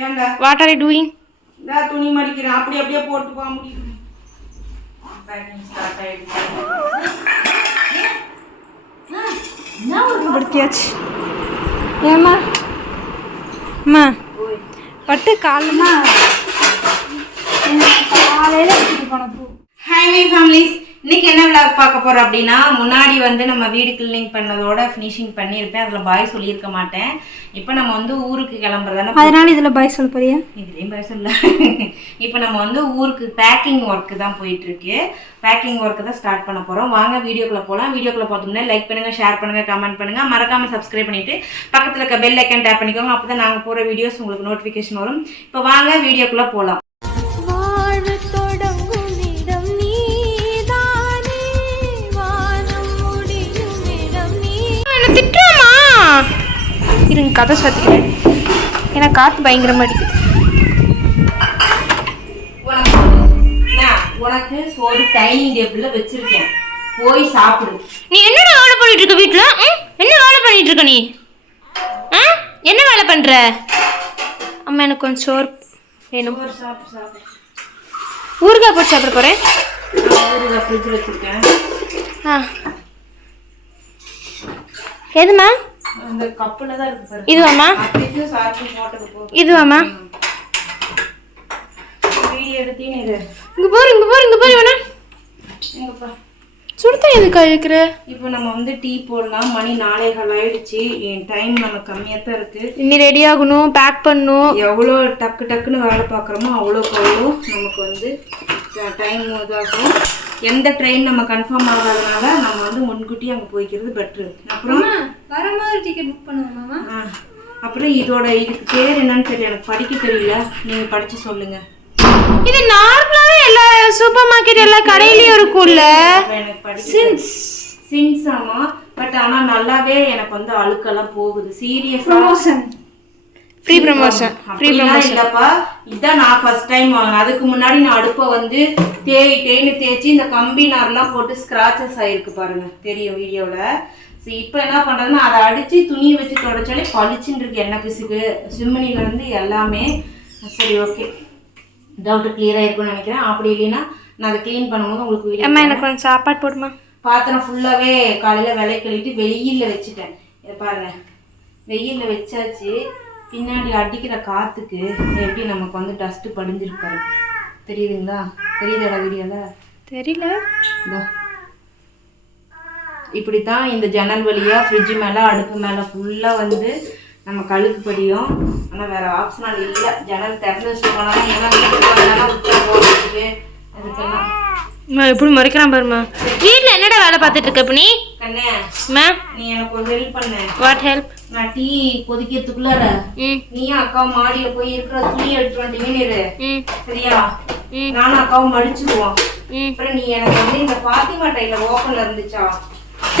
ஏண்டா what are you doing? நான் துணி மடிக்கிறேன். அப்படியே போட்டு போக முடியும். பேக்கிங் ஸ்டார்ட் ஆயிடுச்சு. என்ன ஒரு படுத்தியாச்சு. ஏம்மா அம்மா பட்டு காலமா காலையில் எடுத்துட்டு போன பூ. ஹாய் மை ஃபேமிலிஸ், இன்னைக்கு என்ன விளாக் பார்க்க போறோம் அப்படின்னா, முன்னாடி வந்து நம்ம வீடு கிளீனிங் பண்ணதோட ஃபினிஷிங் பண்ணியிருப்பேன். அதில் பாய் சொல்லியிருக்க மாட்டேன். இப்போ நம்ம வந்து ஊருக்கு கிளம்புறதானே, அதனால இதில் பாய் சொல்ல போறியா? இதுலேயும் பாய் சொல்ல. இப்போ நம்ம வந்து ஊருக்கு பேக்கிங் ஒர்க்கு தான் போயிட்டு இருக்கு. பேக்கிங் ஒர்க்கு தான் ஸ்டார்ட் பண்ண போகிறோம். வாங்க வீடியோக்குள்ளே போகலாம். வீடியோக்குள்ளே பார்த்தோம்னா லைக் பண்ணுங்கள், ஷேர் பண்ணுங்கள், கமெண்ட் பண்ணுங்கள், மறக்காமல் சப்ஸ்கிரைப் பண்ணிவிட்டு பக்கத்தில் இருக்க பெல் ஐக்கன் டேப் பண்ணிக்கோங்க. அப்போ தான் நாங்கள் போகிற வீடியோஸ் உங்களுக்கு நோட்டிஃபிகேஷன் வரும். இப்போ வாங்க வீடியோக்குள்ளே போகலாம். இருங்க கதை சாத்திக்கிறேன். எனக்கு காற்று பயங்கரமாக அடிக்குது. உனக்கு ஒரு டைனிங் டேபிள்ல வச்சிருக்கேன், போய் சாப்பிடு. நீ என்னடா வேலை பண்ணிட்டு இருக்க வீட்டில்? என்ன வேலை பண்ணிட்டு இருக்க நீ? என்ன வேலை பண்ற? அம்மா எனக்கு கொஞ்சம் சோறு வேணும். ஊறுகாய் போட்டு சாப்பிட போறேன். ஊறுகாய் ஃப்ரிட்ஜில் வச்சிருக்கேன். எதுமா? அந்த கப்புல தான் இருக்கு பாரு. இதுவாமா? அப்படியே சாப்பிட்டு போட்டது போ. இதுவாமா? வீடியோ எடுத்தீங்க இரு. இங்க போற வேணா. எங்கப்பா சுடுதா எதுக்கு அழுக்குற? இப்போ நம்ம வந்து டீ போடலாம். மணி 4:15 ஆயிடுச்சு. என் டைம் நமக்கு கம்மியாக தான் இருக்கு. இனி ரெடி ஆகணும், பேக் பண்ணணும். எவ்வளோ டக்குன்னு வேலை பார்க்குறோமோ அவ்வளோக்கு நமக்கு வந்து டைம் இதாகும். எந்த ட்ரெயின் நம்ம கன்ஃபார்ம் ஆகாதனால நம்ம வந்து முன்கூட்டி அங்கே போய்க்கிறது பெட்ரு. அப்புறம் வர மாதிரி டிக்கெட் புக் பண்ணுவோமா? அப்புறம் இதுக்கு பேர் என்னன்னு தெரியல, எனக்கு படிக்க தெரியல. நீங்கள் படித்து சொல்லுங்கள். இது நார்மலாவே எல்லா சூப்பர் மார்க்கெட் எல்லா கடையிலயும் இருக்கும்ல. எனக்கு படிக்க சின்ஸ் ஆமா. பட் ஆனால் நல்லாவே எனக்கு வந்து அழுக்கெல்லாம் போகுது. சீரியஸ் ப்ரமோஷன், ஃப்ரீ ப்ரமோஷன் இல்லப்பா. இதான் நான் ஃபர்ஸ்ட் டைம் வாங்கினேன். அதுக்கு முன்னாடி நான் அடுப்பை வந்து தேய்ன்னு தேய்ச்சி இந்த கம்பி நார்லாம் போட்டு ஸ்க்ராச்சஸ் ஆகிருக்கு பாருங்க, தெரியும் வீடியோவில். சரி, இப்போ என்ன பண்ணுறதுன்னா அதை அடித்து துணியை வச்சு தொடச்சாலே பளிச்சுன்னு இருக்கு எண்ணெய் பிசுக்கு, சிம்மினிலேருந்து எல்லாமே. சரி, ஓகே, டவுட்டு கிளியராக இருக்கும்னு நினைக்கிறேன். அப்படி இல்லைன்னா நான் அதை க்ளீன் பண்ணும்போது உங்களுக்கு வீடியோ. அம்மா எனக்கு கொஞ்சம் சாப்பாடு போடுமா? பாத்திரம் ஃபுல்லாகவே காலையில் விலை கழிட்டு வெயிலில் வச்சுட்டேன். இதை பாருங்கள், வெயிலில் வச்சாச்சு. பின்னாடி அடிக்கிற காற்றுக்கு எப்படி நமக்கு வந்து டஸ்ட்டு படிஞ்சிருக்காரு, தெரியுதுங்களா? தெரியுதா வீடியோவில்? தெரியல. இப்படி தான் இந்த ஜன்னல் வழியாக ஃப்ரிட்ஜு மேலே அடுப்பு மேலே ஃபுல்லாக வந்து நம்ம கழுக்கு படியும். ஆனால் வேறு ஆப்ஷனல் இல்லை. ஜன்னல் திறந்து வச்சுட்டு போனாலும் ஏன்னா வீட்டுக்கு போகிறதுக்கு அதுக்கெல்லாம் எப்படி மறைக்கிறான் பாருமா. வீட்டில் என்னடா வேலை பார்த்துட்டு இருக்க இப்போ நீ? கண்ணே மேம், நீ எனக்கு ஒரு ஹெல்ப் பண்ண. What help? நான் டீ கொதிக்கிறதுக்குள்ளார நீயும் அக்காவும் மாடியில் போய் இருக்கிற துணி எடுத்துட்டு வந்துட்டீங்கன்னு, சரியா? நானும் அக்காவும் மடிச்சிடுவோம். அப்புறம் நீ எனக்கு வந்து இந்த பாத்திமா டைலர் ஓப்பன்ல இருந்துச்சா?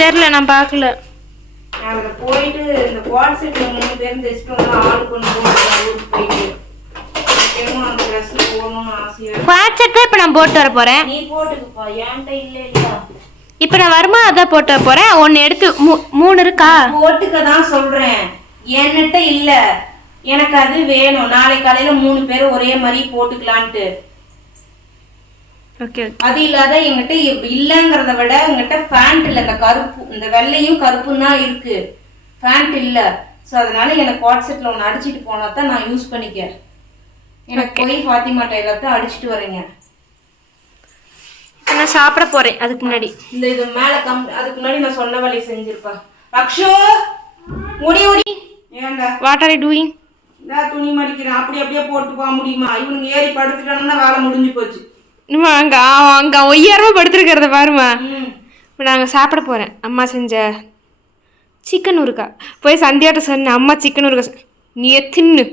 தெரியல, நான் பார்க்கல. அதில் போயிட்டு இந்த குவாட் செட் 3 பேரும் தைச்சிட்டோம்னா ஆளுக்கு ஒன்று ஊருக்கு போயிட்டு அந்த ட்ரெஸ் போகணும்னு ஆசையாக. குவாட் செட் தான் இப்போ நான் போட்டு வர போகிறேன். நீ போட்டுக்குப்பா, ஏன்ட்ட இல்லை இல்லையா? இப்போ நான் வருமா அதான் போட்டு வர போகிறேன். ஒன்று எடுத்து 3 இருக்கா? போட்டுக்க தான் சொல்கிறேன், என்கிட்ட இல்லை. எனக்கு அது வேணும். நாளை காலையில் 3 பேரும் ஒரே மாதிரி போட்டுக்கலான்ட்டு. ஓகே. அது இல்லாத எங்கிட்ட இல்லைங்கிறத விட எங்கிட்ட பேண்ட் இல்லை. இந்த கருப்பு, இந்த வெள்ளையும் கருப்பும் தான் இருக்கு, பேண்ட் இல்லை. ஸோ அதனால எனக்கு வாட்ஸ்அப்பில் ஒன்று அடிச்சுட்டு போனா தான் நான் யூஸ் பண்ணிக்கிறேன். எனக்கு போய் ஃபாத்திமா டைலர் தான் அடிச்சுட்டு வரேங்க. நான் சாப்பிட போறேன். அதுக்கு முன்னாடி இந்த இது மேலே அதுக்கு முன்னாடி நான் சொன்ன வேலையை செஞ்சிருப்பா. அக்ஷோ முடி ஏண்டா வாட் ஆர் யூ டூயிங்? நான் துணி மடிக்கிறேன். அப்படியே போட்டு போக முடியுமா? இவனுங்க ஏறி படுத்துட்டானுன்னா வேலை முடிஞ்சு போச்சு. அங்க ஒய்யாரமா படுத்துருக்கிறத பாருமா. இப்போ நாங்கள் சாப்பிட போகிறேன். அம்மா செஞ்ச சிக்கன் ஊறுக்கா. போய் சந்தியாட்ட சொன்னேன், அம்மா சிக்கன் ஊறுக்கா நீ தின்னு.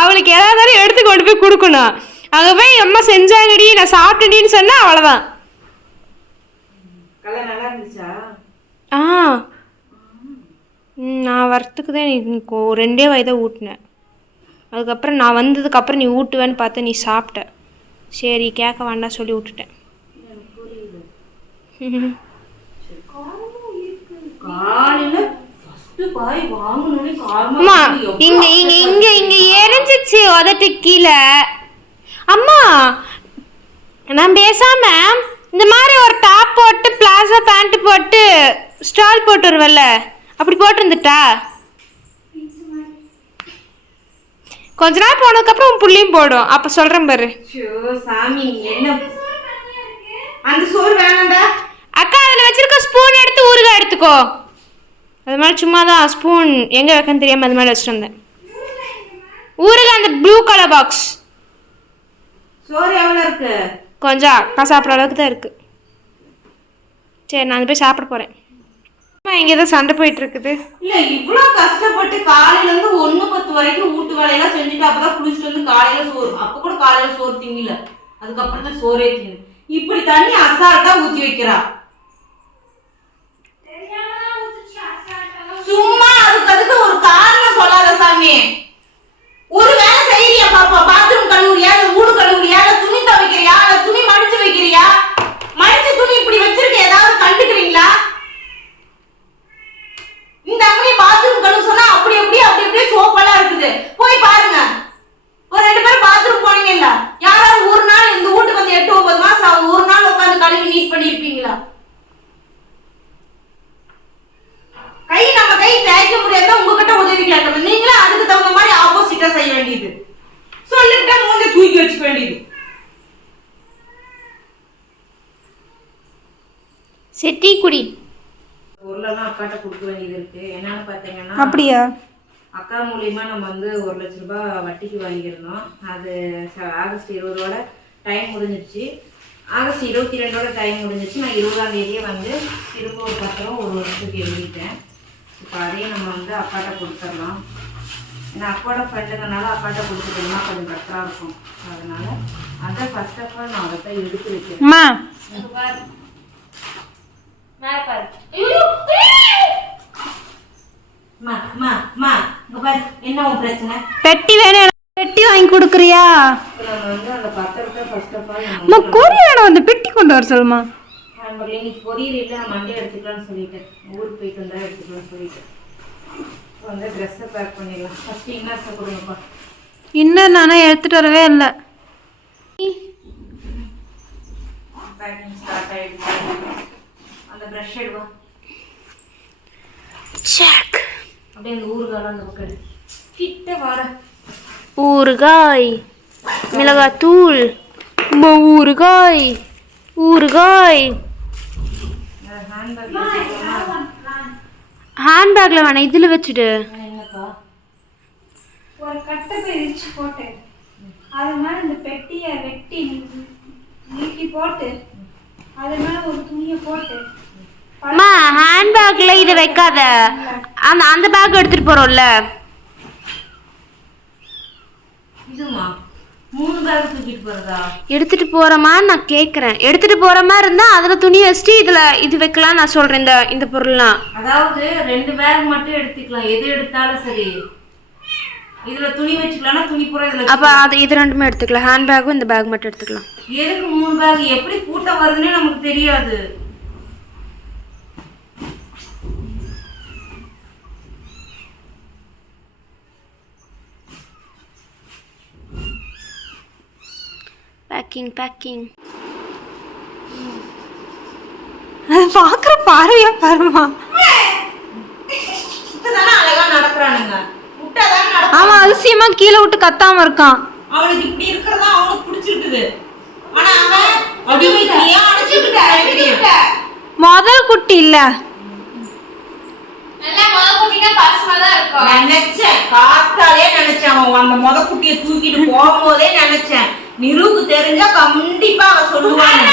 அவளுக்கு ஏதாவது எடுத்து கொண்டு போய் கொடுக்கணும். அங்கே போய் அம்மா செஞ்சாங்கடி நான் சாப்பிட்டேன்னு சொன்னா அவ்வளோதான். நல்லா இருந்துச்சா? நான் வரத்துக்கு தான் எனக்கு 2 வாய் ஊட்டினேன். அதுக்கப்புறம் நான் வந்ததுக்கப்புறம் நீ ஊட்டுவேன்னு பார்த்து நீ சாப்பிட்ட. சரி கேட்க வேண்டாம் சொல்லி விட்டுட்டேன். காலையில் பாய் வாங்கணும்னு காரமா அம்மா இருக்கு. இங்க இங்க இங்க இங்க எரிஞ்சிச்சு உதட்டு கீழே. அம்மா நான் பேசாம இந்த மாதிரி ஒரு டாப் போட்டு பிளாசோ பேண்ட் போட்டு ஸ்டால் போட்டு வருவல்ல அப்படி போட்டு இருந்துட்டா கொஞ்ச நாள் போனதுக்கப்புறம் உன் புள்ளியும் போடும். அப்ப சொல்றேன் பாரு. சாமி என்ன அந்த சோறு வேணாண்டா. அக்கா அதில் வச்சிருக்க ஸ்பூன் எடுத்து ஊறுகாய் எடுத்துக்கோ. அது மாதிரி சும்மா தான் ஸ்பூன் எங்கே வைக்கன்னு தெரியாமல் அது மாதிரி வச்சுட்டு வந்தேன். ஊறுகாய் அந்த ப்ளூ கலர் பாக்ஸ். சோறு எவ்வளோ இருக்கு? கொஞ்சம் அக்கா சாப்பிட்ற அளவுக்கு தான் இருக்கு. சரி நான் போய் சாப்பிட போகிறேன். இங்கே தான் சண்டை போயிட்டு இருக்குது. இல்ல இவ்வளோ கஷ்டப்பட்டு காலையில இருந்து 1:10 வரைக்கும் வீட்டு வேலையெல்லாம் செஞ்சுட்டு அப்பதான் குளிச்சுட்டு வந்து காலையில சோறு. அப்ப கூட காலையில சோறு திங்கல, அதுக்கப்புறம் தான் சோறே திங்க. இப்படி தண்ணி அசால்ட்டா ஊத்தி வைக்கிறா. சும்மா அதுக்கு ஒரு காரணம் சொல்லாத சாமி. ஒரு வேலை செய்யறியா பாப்பா? பாத்ரூம் கழுவுறியா, இல்ல வீடு கழுவுறியா, இல்ல துணி துவைக்கிறியா, இல்ல துணி மடிச்சு வைக்கிறியா? மடிச்ச துணி இப்படி வச்சிருக்க ஏதாவது கண்டுக்கிறீங்களா? இந்த அம்மனி பாத்ரூம் கழுவு சொன்னா அப்படி அப்படியே சோப்பெல்லாம் இருக்குது. போய் பாருங்க. ஒரு 2 பேரும் பாத்ரூம் போனீங்கல்ல, யாராவது ஒரு நாள் இந்த வீட்டுக்கு வந்து 8-9 மாசம் ஒரு நாள் உட்காந்து கழுவி நீட் பண்ணிருப்பீங்களா? நம்ம கை தேய்க்க முடியாத உங்ககிட்ட உதவி கேட்கறது. நீங்களே அதுக்கு தகுந்த மாதிரி ஆப்போசிட்டா செய்ய வேண்டியது. சொல்லிட்டா மூஞ்ச தூக்கி வச்சுக்க வேண்டியது. செட்டி குடி பொருளெல்லாம் அக்காட்ட கொடுக்க வேண்டியது இருக்கு. என்னன்னு பாத்தீங்கன்னா, அப்படியா அக்கா மூலியமா நம்ம வந்து 1 லட்ச ரூபாய் வட்டிக்கு வாங்கியிருந்தோம். அது ஆகஸ்ட் 20ஓட டைம் முடிஞ்சிருச்சு. ஆகஸ்ட் 22ஓட டைம் முடிஞ்சிருச்சு. நான் 20ஆம் தேதியே வந்து திரும்ப ஒரு பத்திரம் 1 வருஷத்துக்கு எழுதிட்டேன். இப்போ அதையும் நம்ம வந்து அக்காட்ட கொடுத்துடலாம். ஏன்னா அக்காவோட ஃப்ரெண்டுங்கனால அக்காட்ட கொடுத்துட்டோம்னா கொஞ்சம் பெட்டராக இருக்கும். அதனால அதை ஃபர்ஸ்ட் ஆஃப் ஆல் நான் அதை தான் எடுத்து வைக்கிறேன். என்ன உன் பிரச்சனை? பெட்டி வேணும், பெட்டி வாங்கி கொடுக்குறியா? அந்த பத்திரத்தை ஃபர்ஸ்ட் ஆஃப் ஆல் கொரியர் வந்து பெட்டி கொண்டு வர சொல்லுமா. இன்னைக்கு கொரியர் இல்லை, நான் மண்டே எடுத்துக்கலாம்னு சொல்லிட்டேன். ஊருக்கு போயிட்டு வந்தா எடுத்துக்கலாம்னு சொல்லிட்டேன். வந்து ட்ரெஸ்ஸை பேக் பண்ணிடலாம். ஃபர்ஸ்ட் இன்னர்ஸை கொடுங்கப்பா. இன்னும் நானே எடுத்துட்டு வரவே இல்லை. பேக்கிங் ஸ்டார்ட் ஆயிடுச்சு. அந்த ப்ரஷ் எடுவா. செக். அப்படியே அந்த ஊறுகாய் அந்த பக்கம் கிட்ட வர. ஊறுகாய், மிளகாத்தூள், ஊறுகாய், ஊறுகாய். ஹேண்ட்பேக்ல வேணாம், இதுல வச்சுடு. என்னக்கா? ஒரு கட்டை பிரிச்சு போட்டு அது மேல இந்த பெட்டியை வெட்டி நீக்கி போட்டு அது மேல ஒரு துணியை போட்டு. அம்மா ஹேண்ட்பேக்ல இதை வைக்காத. அந்த பேக் எடுத்துட்டு போறோம்ல. இதுமா 3 பேக் தூக்கிட்டு போறதா? எடுத்துட்டு போறமா நான் கேக்குறேன். எடுத்துட்டு போற மாதிரி இருந்தா அதுல துணி வச்சுட்டு இதுல இது வைக்கலாம் நான் சொல்றேன். இந்த பொருள்லாம் அதாவது 2 பேக் மட்டும் எடுத்துக்கலாம். எது எடுத்தாலும் சரி. இதுல துணி வச்சுக்கலாம்னா துணி பூரா இதுல. அப்ப அது இது ரெண்டுமே எடுத்துக்கலாம். ஹேண்ட் பேக்கும் இந்த பேக் மட்டும் எடுத்துக்கலாம். எதுக்கு 3 பேக்? எப்படி கூட்டம் வருதுன்னே நமக்கு தெரியாது. பேக்கிங் அது பாக்குற பார்வையா பாருமா. இப்பதானே அழகா நடக்கறானுங்க. விட்டாதான் நடக்க. அவன் அதிசயமா கீழே விட்டு கத்தாம இருக்கான். அவனுக்கு இப்படி இருக்கிறதா அவனுக்கு பிடிச்சிருக்குது. ஆனா அவன் அடி வைக்கிறியா அடிச்சுக்கிட்ட. முதல் குட்டி இல்ல, நல்லா முதல் குட்டினா பாசமா தான் இருக்கும். நினைச்சேன், காத்தாலே நினைச்சேன். அவன் அந்த முத குட்டியை தூக்கிட்டு போகும்போதே நினைச்சேன், நிருவுக்கு தெரிஞ்சா கண்டிப்பா அவ சொல்லுவாங்க.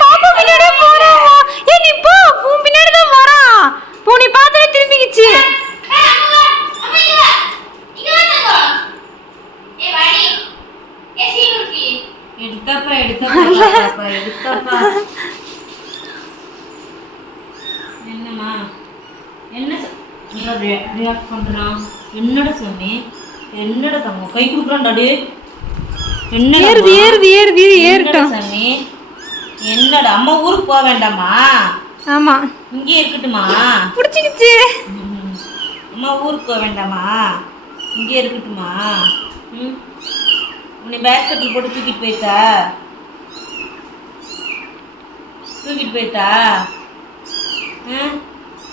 பாப்பா பின்னாடியே போறாமா. ஏ நீ போ, உன் பின்னாடி தான் வரான். பூனை பார்த்துட்டு திரும்பிக்கிச்சு. எடுத்தப்பா என்னம்மா என்ன ரியாக்ட் பண்றான்? என்னடா சொன்னேன்? என்னடா தங்க கை குடுக்குறான்டாடி. ஏறுது என்னடா சொன்னேன்? என்னடா அம்மா ஊருக்கு போக வேண்டாமா? ஆமாம். இங்கே இருக்கட்டுமா? பிடிச்சிக்கிச்சு. அம்மா ஊருக்கு போக வேண்டாமா? இங்கே இருக்கட்டுமா? ம், உன்னை பேஸ்கெட்டில் போட்டு தூக்கிட்டு போயிட்டா?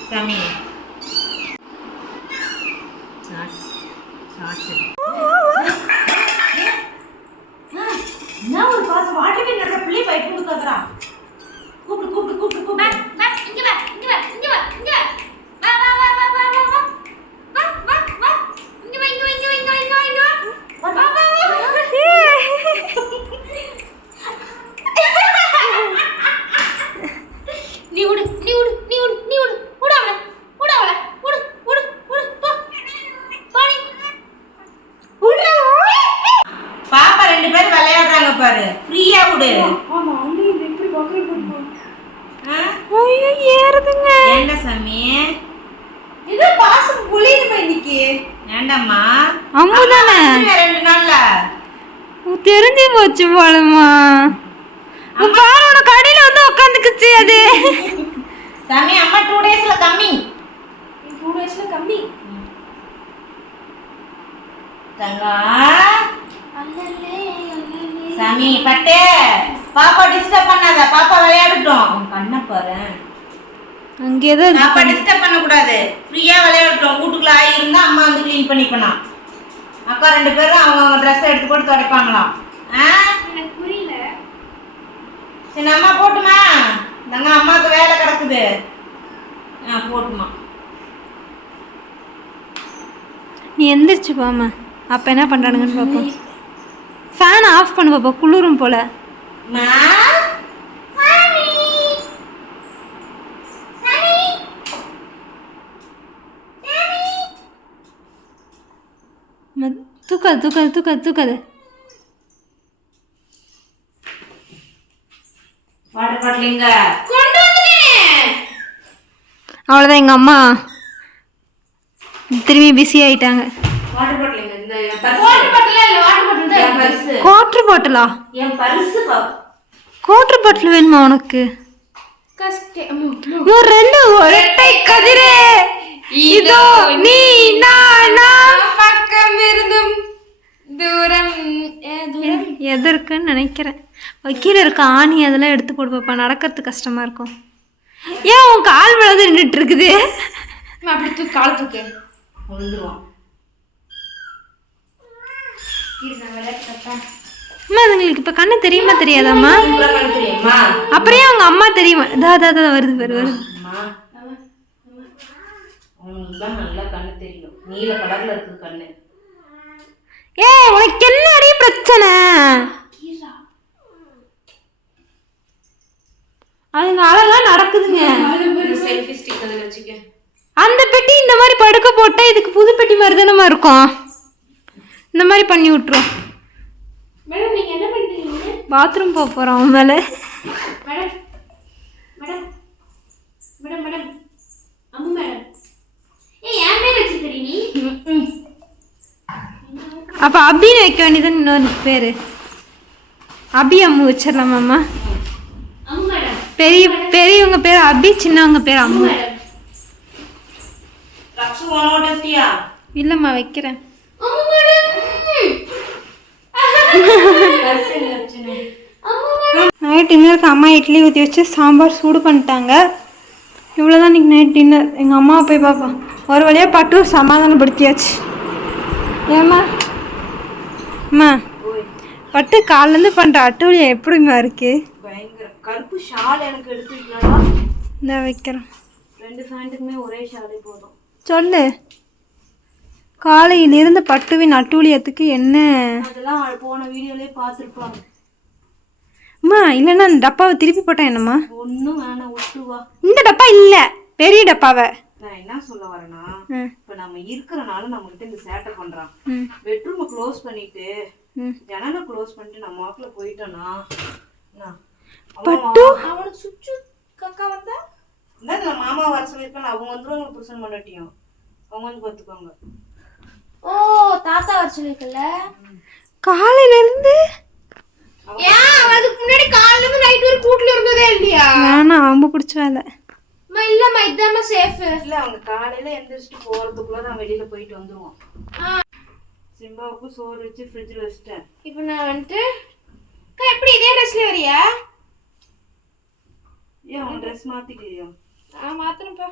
சாமி என்ன ஒரு பாசம் வாட்டர் கேன் நடுற பிள்ளை பைப் கொடுக்குறான். கூப்பிடு கூப்பிடு கூப்பிடு கூப்பிடு. இங்க வா இங்க வா இங்க வா இங்க வா வா வா வா வா வா வா வா வா வா இங்க வா இங்க வா இங்க வா இங்க வா இங்க வா இங்க வா வா வா வா. நீ ஓடு நீ ஓடு நீ ஓடு நீ ஓடு ஓடு அவளை ஓடு அவளை ஓடு ஓடு ஓடு போ பாணி ஓடு. பாப்பா 2 பேரும் விளையாடுறாங்க பாரு. ஃப்ரீயா விடு. ஆமா அண்ணி இது எப்படி பக்கெட் போட்டு ஐயோ ஏறுதுங்க. ஏண்டா சாமி? இது பாசம் புளியுமா இன்னைக்கு? ஏண்டாம்மா? அம்பு தானே 2 நாள்ல தெரிஞ்சு போச்சு போலமா. பாரு உனக்கு அடியில வந்து உட்காந்துக்குச்சு அது. சாமி அம்மா 2 டேஸ்ல கம்மி. 2 டேஸ்ல கம்மி. தங்கா சாமி பட்டே பாப்பா டிஸ்டர்ப் பண்ணாத. பாப்பா விளையாடட்டும். உன் கண்ணை பாரு. அங்கேதான் பாப்பா டிஸ்டர்ப் பண்ண கூடாது. ஃப்ரீயா விளையாடட்டும். வீட்டுக்குள்ள ஆயி இருந்தா அம்மா வந்து க்ளீன் பண்ணிப்பலாம். அக்கா 2 பேரும் அவங்க ட்ரெஸ் எடுத்து போட்டு துடைப்பாங்களாம். எனக்கு புரியல. சரி அம்மா போட்டுமா? நாங்க அம்மாவுக்கு வேலை கிடக்குது. போட்டுமா. நீ எந்திரிச்சு போமா. அப்போ என்ன பண்ணுறானுங்கன்னு பார்ப்போம். ஃபேன் ஆஃப் பண்ணு பாப்பா, குளிரும் போல. தூக்காது தூக்காது தூக்காது தூக்காது. வாட்டர் பாட்டில் எங்க? கொண்டு வந்துட்டேன். அவ்வளோதான், எங்கள் அம்மா திரும்பி பிஸி ஆயிட்டாங்க. வாட்டர் பாட்டில் எங்க? இந்த வாட்டர் பாட்டில் இல்லை, வாட்டர் பாட்டில் என் பர்ஸ். குவாட்டர் பாட்டிலா? என் பர்ஸ் குவாட்டர் பாட்டில் வேணுமா உனக்கு? ரெண்டு ஒரட்டை கதிரே இதோ நீ நான் பக்கம் இருந்தும் தூரம் எதற்குன்னு நினைக்கிறேன். கீழே இருக்க ஆணி அதெல்லாம் எடுத்து போட்டு பாப்பா, நடக்கிறது கஷ்டமா இருக்கும். ஏன் உன் கால் விழுந்து நின்றுட்டு இருக்குது? அப்படி தூக்கு, கால் தூக்கு. விழுந்துருவான். அம்மா அதுங்களுக்கு இப்போ கண்ணு தெரியுமா தெரியாதாம்மா? தெரியுமா? அப்படியே அவங்க அம்மா தெரியுமா? வருது வருது வருது. அவங்களுக்கு தான் நல்லா கண்ணு தெரியும். நீல கலர்ல இருக்குது கண்ணு. உனக்கு என்ன அடி பிரச்சனை? அதுங்க அழகா நடக்குதுங்க. செல்ஃபி ஸ்டிக் அதில் வச்சுக்க. அந்த பெட்டி இந்த மாதிரி படுக்க போட்டா இதுக்கு புது பெட்டி மாதிரி தானே இருக்கும். இந்த மாதிரி பண்ணி விட்டுரும். மேடம் நீங்க என்ன பண்றீங்க? பாத்ரூம் போக போறோம் அவன் மேல. Madam madam madam madam Ammu madam ஏன் பேர் வச்சிருக்கீ நீ? அப்போ அபின்னு வைக்க வேண்டியதான் இன்னொரு பேர். அபி அம்மு வச்சிடலாமாம்மா? அம்மு மேடம். பெரியவங்க பேர் அபி, சின்னவங்க பேர் அம்மு. ரக்ஷு உனோட டெஸ்டியா? இல்லைம்மா வைக்கிறேன். அம்மு மேடம். நைட் டின்னருக்கு அம்மா இட்லி ஊற்றி வச்சு சாம்பார் சூடு பண்ணிட்டாங்க. இவ்வளோதான் இன்றைக்கி நைட் டின்னர். எங்கள் அம்மாவை போய் பார்ப்போம். ஒரு வழியாக பட்டு சமாதானப்படுத்தியாச்சு. ஏம்மா அம்மா பட்டு காலிலேருந்து பண்ணுற அட்டூழியம் எப்படிம்மா இருக்குது? பயங்கர கருப்பு ஷால் எனக்கு எடுத்துக்கலாம். இந்த வைக்கிறேன். 2 ஃபேண்ட்டுக்குமே ஒரே ஷாலே போதும். சொல்லு. காலையிலிருந்து பட்டுவின் அட்டூழியத்துக்கு என்ன? அதெல்லாம் போன வீடியோலயே பார்த்துருப்பாங்க. அம்மா இல்லைன்னா அந்த டப்பாவை திருப்பி போட்டேன் என்னம்மா? ஒன்றும் வேணாம், ஒட்டுவா. இந்த டப்பா இல்லை, பெரிய டப்பாவை. நான் என்ன சொல்ல வரேன்னா, இப்போ நம்ம இருக்கிறனால நம்மகிட்ட இந்த சேட்டை பண்றான். பெட்ரூமை க்ளோஸ் பண்ணிட்டு ஜன்னலை க்ளோஸ் பண்ணிட்டு நம்ம வாக்கில் போயிட்டோன்னா பட்டு அவனுக்கு சுச்சு கக்கா வந்தா இந்த மாமா வர சொல்லியிருக்காங்க. அவங்க வந்துருவாங்க புருஷன் பண்ணட்டியும். அவங்க வந்து பார்த்துக்கோங்க. ஓ தாத்தா வர சொல்லிருக்கல. காலையிலேருந்து ஏன் அதுக்கு முன்னாடி காலையில இருந்து நைட் வரைக்கும் கூட்டுல இருந்ததே இல்லையா? வேணாம், ரொம்ப பிடிச்ச வேலை. இல்லம்மா இதாம்மா சேஃப். இல்ல அவங்க காலையில எந்திரிச்சிட்டு போறதுக்குள்ள நான் வெளியில போயிட்டு வந்துருவோம். சிம்பாவுக்கு சோறு வச்சு ஃப்ரிட்ஜில் வச்சிட்டேன். இப்போ நான் வந்துட்டு எப்படி இதே ட்ரெஸ்ல வரியா? ஏன் அவன் ட்ரெஸ் மாத்திக்கிறியா? மாத்தணும்ப்பா.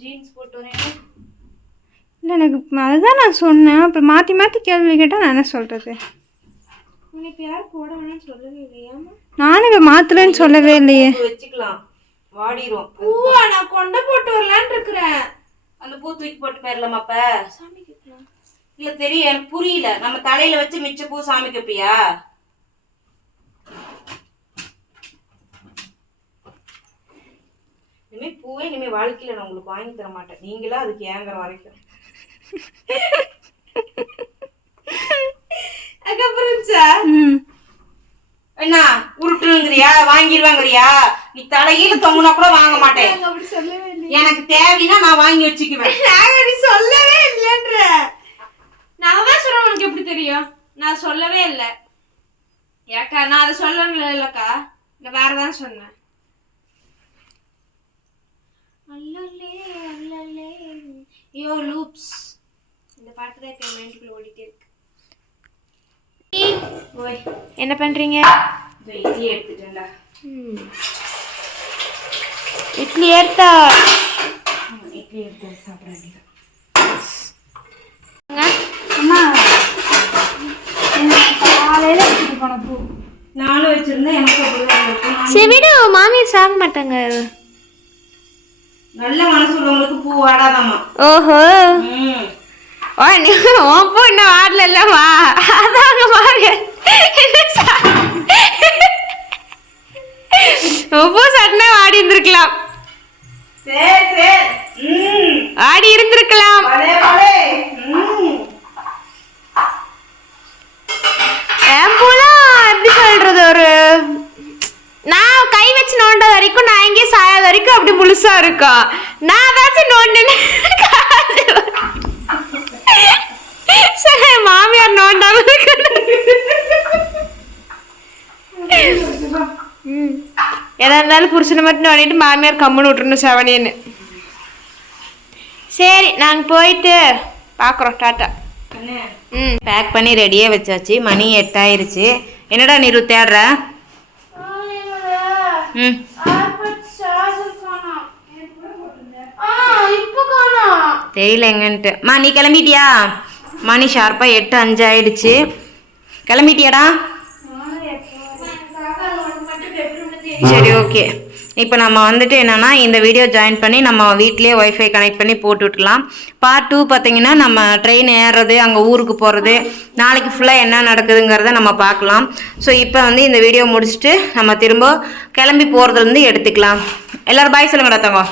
ஜீன்ஸ் போட்டு வரேன். இல்லை எனக்கு அதுதான் நான் சொன்னேன். அப்புறம் மாற்றி மாற்றி கேள்வி கேட்டால் நான் என்ன சொல்கிறது? உனக்கு யார் போட வேணும்னு சொல்லவே இல்லையாமா? நானும் இப்போ மாற்றலன்னு சொல்லவே இல்லையே. வச்சுக்கலாம், வாடிரும். பூவா நான் கொண்டை போட்டு வரலான்னு இருக்கிறேன். அந்த பூ தூக்கி போட்டு போயிடலாமா? அப்ப சாமி கேட்கலாம். இல்ல தெரியும், எனக்கு புரியல. நம்ம தலையில வச்சு மிச்ச பூ சாமி கேப்பியா? இனிமே பூவே இனிமே வாழ்க்கையில நான் உங்களுக்கு வாங்கி தர மாட்டேன். நீங்களா அதுக்கு ஏங்குற வரைக்கும். ம் என்ன உருட்டுங்கிறியா? வாங்கிடுவாங்கறியா? நீ தலையில தொங்குனா கூட வாங்க மாட்டேன். அப்படி சொல்லவே இல்லை. எனக்கு தேவைன்னா நான் வாங்கி வச்சுக்குவேன். நீ சொல்லவே இல்லைன்ற. நான் தான் சொல்றேன். உனக்கு எப்படி தெரியும்? நான் சொல்லவே இல்லை. ஏக்கா நான் அதை சொல்லணும் இல்லக்கா, நான் வேற தான் சொன்னேன். அல்லலே அல்லலே யோ லூப்ஸ், இந்த பாட்டு தான் இப்போ மைண்டுக்குள்ள ஓடிட்டே இருக்கு. என்ன பண்றீங்க? இட்லி எடுத்துட்டேன்டா. இட்லி எடுத்தா இட்லி எடுத்து சாப்பிட வேண்டியது. அம்மா காலையில் வச்சுட்டு போன பூ நானும் வச்சிருந்தேன். எனக்கு அப்படிதான். சரி விடு, மாமியார் சாக மாட்டாங்க. நல்ல மனசு உள்ளவங்களுக்கு பூ வாடாதாமா. ஓஹோ உன் பூ இன்னும் வாடல இல்லவா? அதாங்க மாமியார் பூ சட்டனா வாடி இருந்திருக்கலாம். சரி சரி, வாடி இருந்திருக்கலாம். என் பூலாம் எப்படி சொல்றது, ஒரு நான் கை வச்சு நோண்ட வரைக்கும், நான் எங்கேயே சாயாத வரைக்கும் அப்படி முழுசா இருக்கும். நான் ஏதாச்சும் நோண்டினேன் மாமியார் நோண்டாம எதா இருந்தாலும் புருஷனை மட்டும் நோண்டிட்டு மாமியார் கம்முன்னு விட்டுருணும் செவனேன்னு. சரி நாங்கள் போயிட்டு பார்க்குறோம். டாட்டா. பேக் பண்ணி ரெடியே வச்சாச்சு. மணி 8 ஆயிருச்சு. என்னடா நீரு தேடுற? தெரியல எங்கன்ட்டு. நீ கிளம்பிட்டியா? மணி ஷார்ப்பா 8:05 ஆயிடுச்சு. கிளம்பிட்டியாடா? சரி ஓகே. இப்போ நம்ம வந்துட்டு என்னென்னா இந்த வீடியோ ஜாயின் பண்ணி நம்ம வீட்லேயே ஒய்ஃபை கனெக்ட் பண்ணி போட்டு விட்டுலாம். பார்ட் 2 பார்த்தீங்கன்னா நம்ம ட்ரெயின் ஏறுறது, அங்கே ஊருக்கு போகிறது, நாளைக்கு ஃபுல்லாக என்ன நடக்குதுங்கிறத நம்ம பார்க்கலாம். ஸோ இப்போ வந்து இந்த வீடியோ முடிச்சுட்டு நம்ம திரும்ப கிளம்பி போகிறதுலேருந்து எடுத்துக்கலாம். எல்லோரும் பாய் சொல்லுங்கடா தங்க.